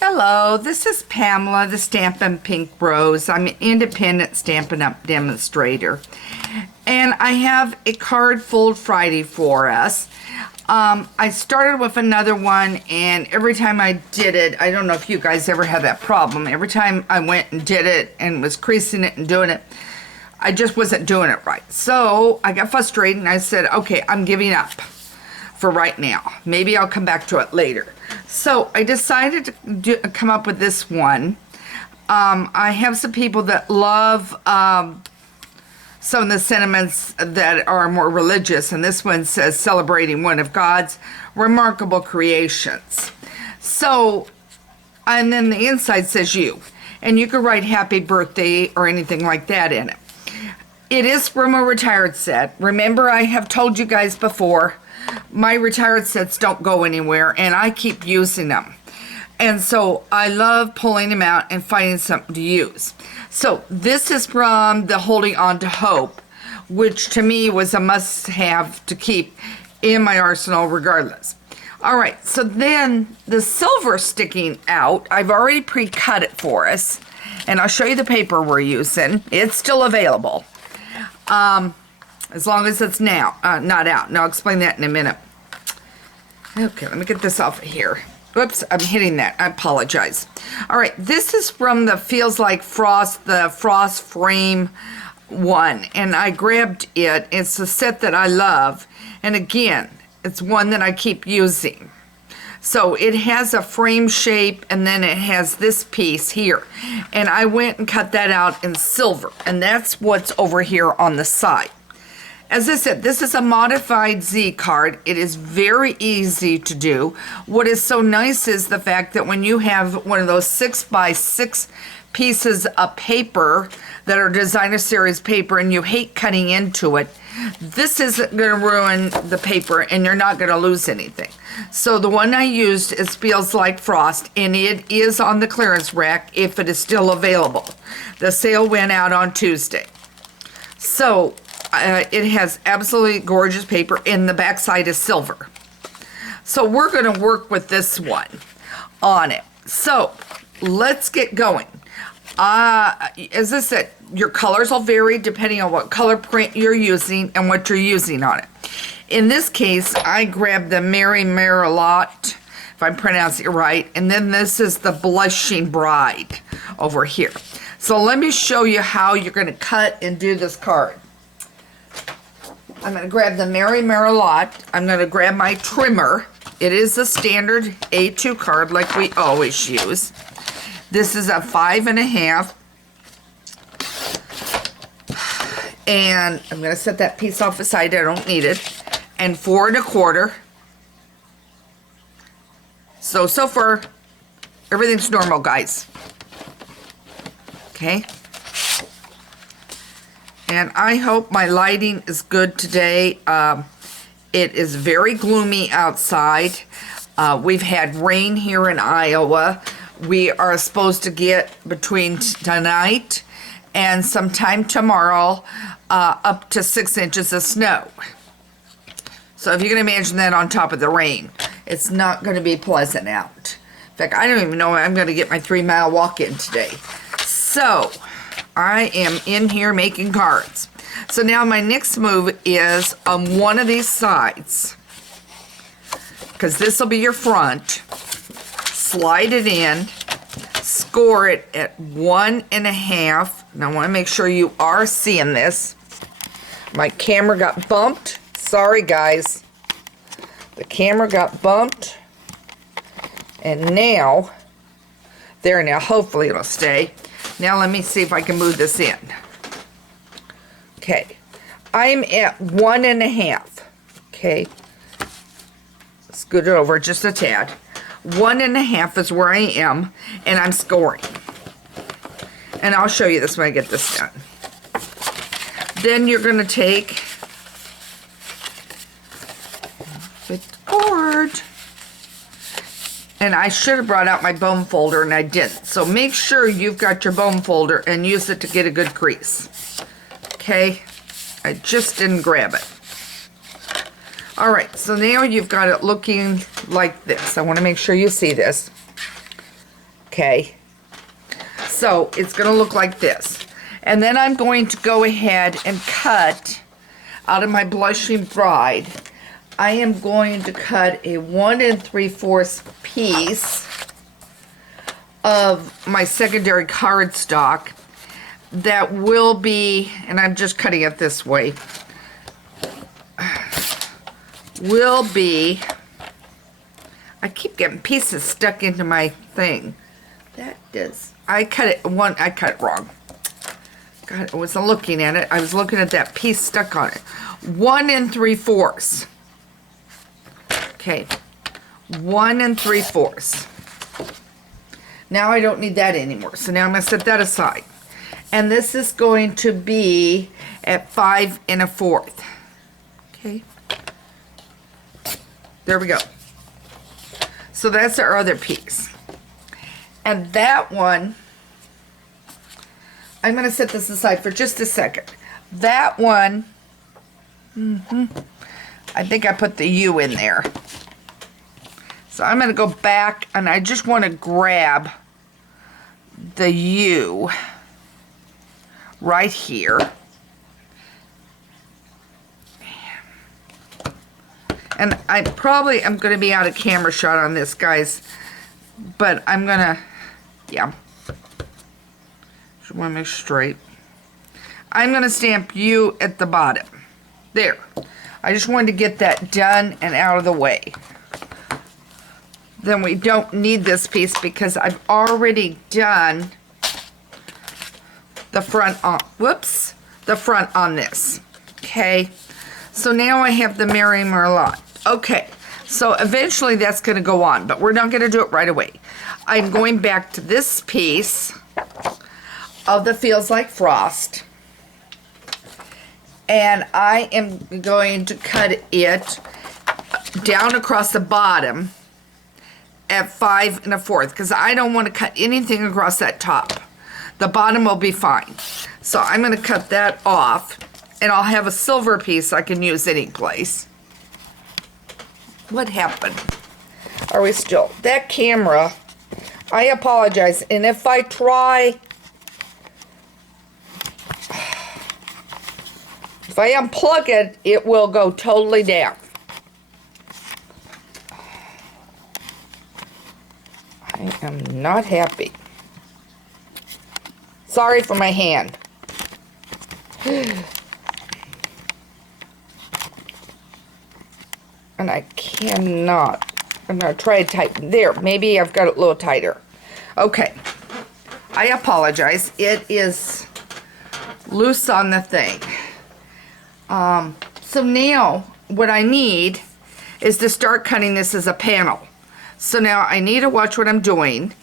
Hello, this is Pamela, the Stampin' Pink Rose. I'm an independent Stampin' Up! Demonstrator. And I have a card fold Friday for us. I started with another one, and every time I did it, I don't know if you guys ever had that problem. Every time I went and did it and was creasing it and doing it, I just wasn't doing it right. So I got frustrated and I said, okay, I'm giving up for right now. Maybe I'll come back to it later. So I decided to come up with this one. I have some people that love some of the sentiments that are more religious, and this one says celebrating one of God's remarkable creations. So, and then the inside says you, and you could write happy birthday or anything like that in it. It is from a retired set. Remember, I have told you guys before, my retired sets don't go anywhere, and I keep using them. And so I love pulling them out and finding something to use. So this is from the Holding On to Hope, which to me was a must-have to keep in my arsenal regardless. All right, so then the silver sticking out, I've already pre-cut it for us, and I'll show you the paper we're using. It's still available, as long as it's now not out. And I'll explain that in a minute. Okay, let me get this off of here. Whoops, I'm hitting that. I apologize. All right, this is from the Feels Like Frost, the Frost Frame one. And I grabbed it. It's a set that I love. And again, it's one that I keep using. So it has a frame shape, and then it has this piece here. And I went and cut that out in silver. And that's what's over here on the side. As I said, this is a modified Z card. It is very easy to do. What is so nice is the fact that when you have one of those 6x6 pieces of paper that are designer series paper and you hate cutting into it, this isn't going to ruin the paper and you're not going to lose anything. So the one I used is Feels Like Frost, and it is on the clearance rack if it is still available. The sale went out on Tuesday. So it has absolutely gorgeous paper, and the backside is silver. So we're going to work with this one on it. So let's get going. As I said, your colors will vary depending on what color print you're using and what you're using on it. In this case, I grabbed the Mary Marilot, if I'm pronouncing it right, and then this is the Blushing Bride over here. So let me show you how you're going to cut and do this card. I'm going to grab the Mary Marilot. I'm going to grab my trimmer. It is a standard A2 card like we always use. This is a 5.5. And I'm going to set that piece off aside. I don't need it. And 4.25. So far, everything's normal, guys. Okay. And I hope my lighting is good today. It is very gloomy outside. We've had rain here in Iowa. We are supposed to get between tonight and sometime tomorrow up to 6 inches of snow. So if you can imagine that on top of the rain, it's not going to be pleasant out. In fact, I don't even know I'm going to get my 3-mile walk in today. So I am in here making cards. So now my next move is on one of these sides, because this will be your front. Slide it in, score it at 1.5. Now I want to make sure you are seeing this. My camera got bumped. Sorry, guys. The camera got bumped. And now, there now, hopefully it'll stay. Now let me see if I can move this in. Okay, I'm at 1.5. Okay, scoot it over just a tad. 1.5 is where I am, and I'm scoring. And I'll show you this when I get this done. Then you're going to take the cord. And I should have brought out my bone folder, and I didn't. So make sure you've got your bone folder and use it to get a good crease. Okay? I just didn't grab it. All right, so now you've got it looking like this. I want to make sure you see this. okay? So it's going to look like this. And then I'm going to go ahead and cut out of my Blushing Bride. I am going to cut a 1 3/4 piece of my secondary cardstock that will be, and I'm just cutting it this way, will be, I keep getting pieces stuck into my thing. That does, I cut it wrong. God, I wasn't looking at it. I was looking at that piece stuck on it. 1 3/4. Okay, 1 3/4. Now I don't need that anymore. So now I'm going to set that aside. And this is going to be at 5 1/4. Okay. There we go. So that's our other piece. And that one, I'm going to set this aside for just a second. That one, I think I put the U in there. So I'm going to go back and I just want to grab the U right here. And I probably am going to be out of camera shot on this, guys. But I'm going to, yeah. Just want to make straight. I'm going to stamp U at the bottom. There. I just wanted to get that done and out of the way. Then we don't need this piece because I've already done the front on, whoops, the front on this. Okay. So now I have the Mary Merlot. Okay, so eventually that's going to go on, but we're not going to do it right away. I'm going back to this piece of the Feels Like Frost, and I am going to cut it down across the bottom at 5 1/4 because I don't want to cut anything across that top. The bottom will be fine. So I'm going to cut that off. And I'll have a silver piece I can use any place. What happened? Are we still? That camera, I apologize. And if I try, if I unplug it, it will go totally down. I am not happy. Sorry for my hand. And I cannot. I'm going to try to tighten. There, maybe I've got it a little tighter. Okay. I apologize. It is loose on the thing. So now, what I need is to start cutting this as a panel. So now I need to watch what I'm doing.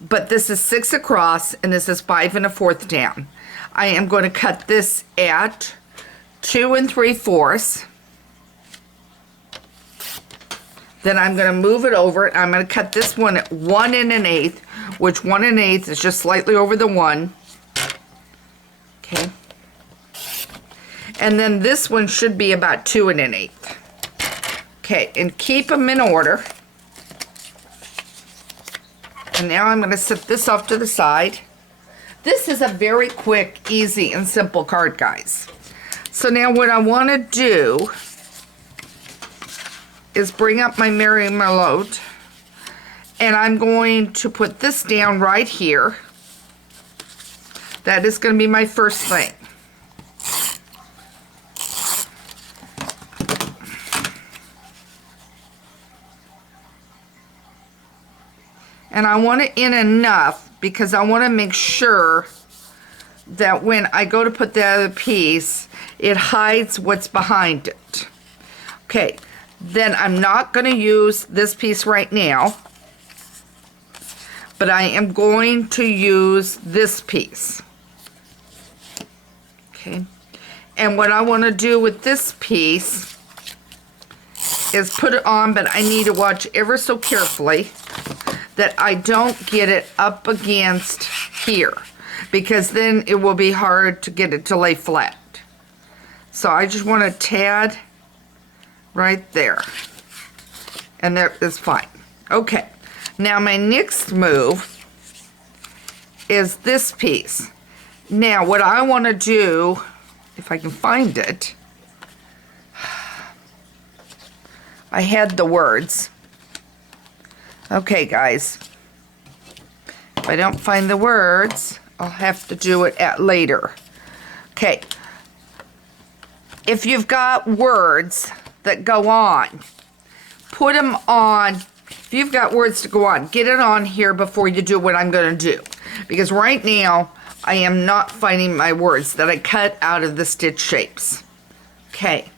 But this is 6 across, and this is 5 1/4 down. I am going to cut this at 2 3/4. Then I'm going to move it over. I'm going to cut this one at 1 1/8, which 1 1/8 is just slightly over the 1. Okay. And then this one should be about 2 1/8. Okay, and keep them in order. And now I'm going to set this off to the side. This is a very quick, easy, and simple card, guys. So now what I want to do is bring up my Mary Merlot, and I'm going to put this down right here. That is going to be my first thing. And I want it in enough because I want to make sure that when I go to put the other piece, it hides what's behind it. Okay. Then I'm not going to use this piece right now, but I am going to use this piece. Okay. And what I want to do with this piece is put it on, but I need to watch ever so carefully that I don't get it up against here, because then it will be hard to get it to lay flat. So I just want a tad right there, and that is fine. Okay, now my next move is this piece. Now, what I want to do, if I can find it, I had the words. Okay, guys. If I don't find the words, I'll have to do it at later. Okay. If you've got words that go on, put them on. If you've got words to go on, get it on here before you do what I'm going to do. Because right now, I am not finding my words that I cut out of the stitch shapes. Okay.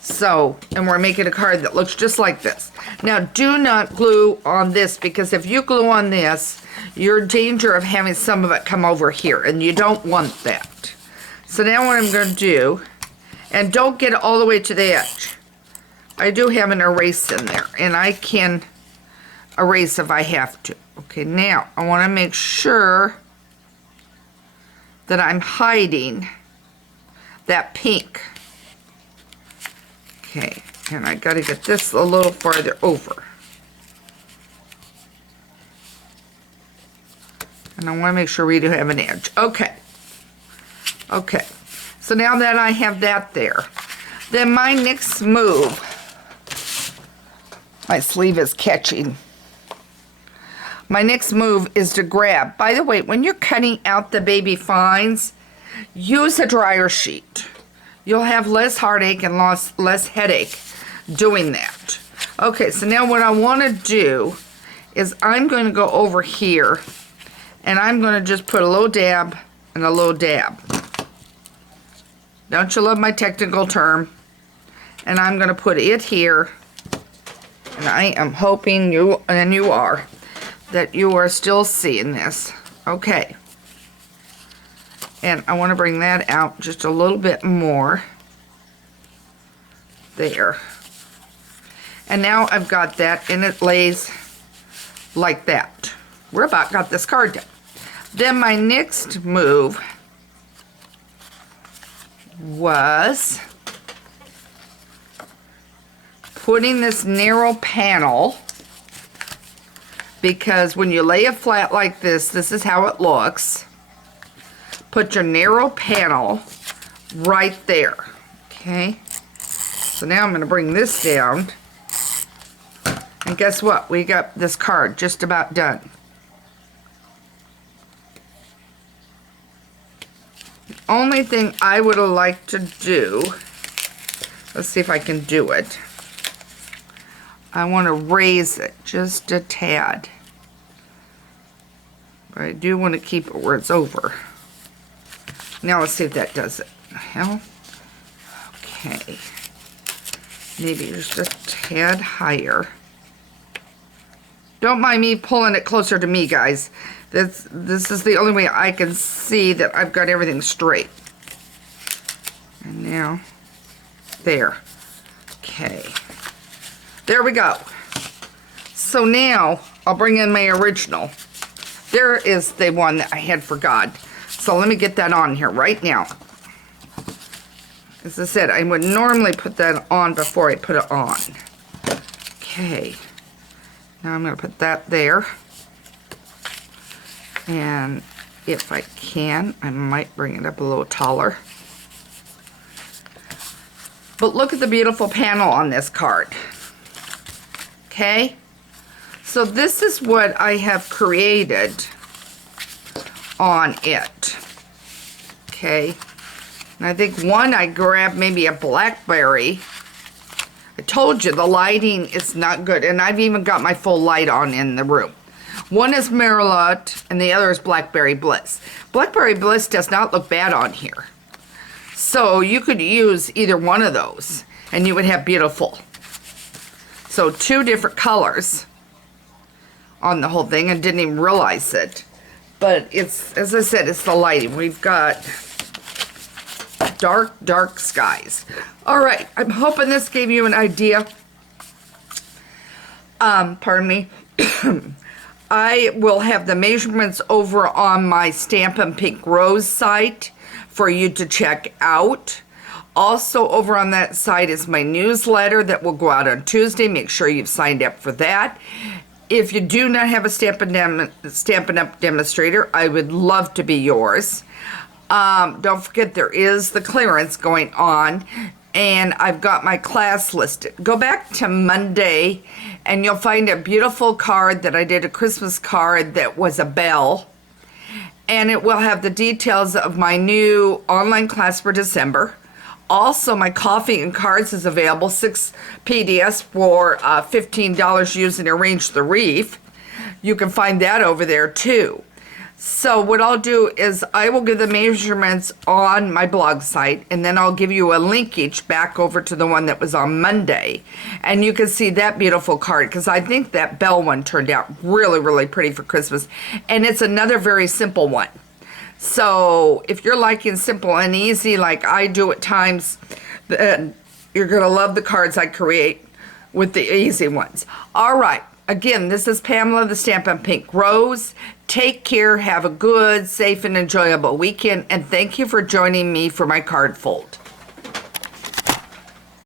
So, and we're making a card that looks just like this. Now, do not glue on this, because if you glue on this, you're in danger of having some of it come over here, and you don't want that. So now what I'm going to do, and don't get it all the way to the edge. I do have an erase in there, and I can erase if I have to. Okay, now I want to make sure that I'm hiding that pink. Okay, and I got to get this a little farther over. And I want to make sure we do have an edge. Okay. Okay. So now that I have that there, then my next move, my sleeve is catching. My next move is to grab. By the way, when you're cutting out the baby finds, use a dryer sheet. You'll have less heartache and less headache doing that. Okay, so now what I want to do is I'm going to go over here and I'm going to just put a little dab and a little dab. Don't you love my technical term? And I'm going to put it here. And I am hoping you, and you are, that you are still seeing this. Okay. And I want to bring that out just a little bit more. There. And now I've got that, and it lays like that. We're about got this card done. Then my next move was putting this narrow panel, because when you lay it flat like this, this is how it looks. Put your narrow panel right there. Okay. So now I'm going to bring this down. And guess what? We got this card just about done. The only thing I would like to do, let's see if I can do it. I want to raise it just a tad. But I do want to keep it where it's over. Now let's see if that does it. Well, okay. Maybe just a tad higher. Don't mind me pulling it closer to me, guys. This is the only way I can see that I've got everything straight. And now, there. Okay. There we go. So now, I'll bring in my original. There is the one that I had forgot. So let me get that on here right now. As I said, I would normally put that on before I put it on. Okay. Now I'm going to put that there. And if I can, I might bring it up a little taller. But look at the beautiful panel on this card. Okay? So this is what I have created on it. Okay? And I think one I grabbed maybe a blackberry. I told you the lighting is not good, and I've even got my full light on in the room. One is Merilot and the other is Blackberry Bliss. Blackberry Bliss does not look bad on here. So you could use either one of those and you would have beautiful. So two different colors on the whole thing. I didn't even realize it. But it's, as I said, it's the lighting. We've got dark, dark skies. All right, I'm hoping this gave you an idea. Pardon me. I will have the measurements over on my Stampin' Pink Rose site for you to check out. Also over on that site is my newsletter that will go out on Tuesday. Make sure you've signed up for that. If you do not have a Stampin' Up! Demonstrator, I would love to be yours. Don't forget there is the clearance going on, and I've got my class listed. Go back to Monday and you'll find a beautiful card that I did, a Christmas card that was a bell, and it will have the details of my new online class for December. Also, my coffee and cards is available, 6 PDFs for $15 using Arrange the Reef. You can find that over there too. So what I'll do is I will give the measurements on my blog site, and then I'll give you a linkage back over to the one that was on Monday. And you can see that beautiful card, because I think that bell one turned out really, really pretty for Christmas. And it's another very simple one. So if you're liking simple and easy like I do at times, then you're going to love the cards I create with the easy ones. All right. Again, this is Pamela, the Stampin' Pink Rose. Take care, have a good, safe, and enjoyable weekend, and thank you for joining me for my card fold.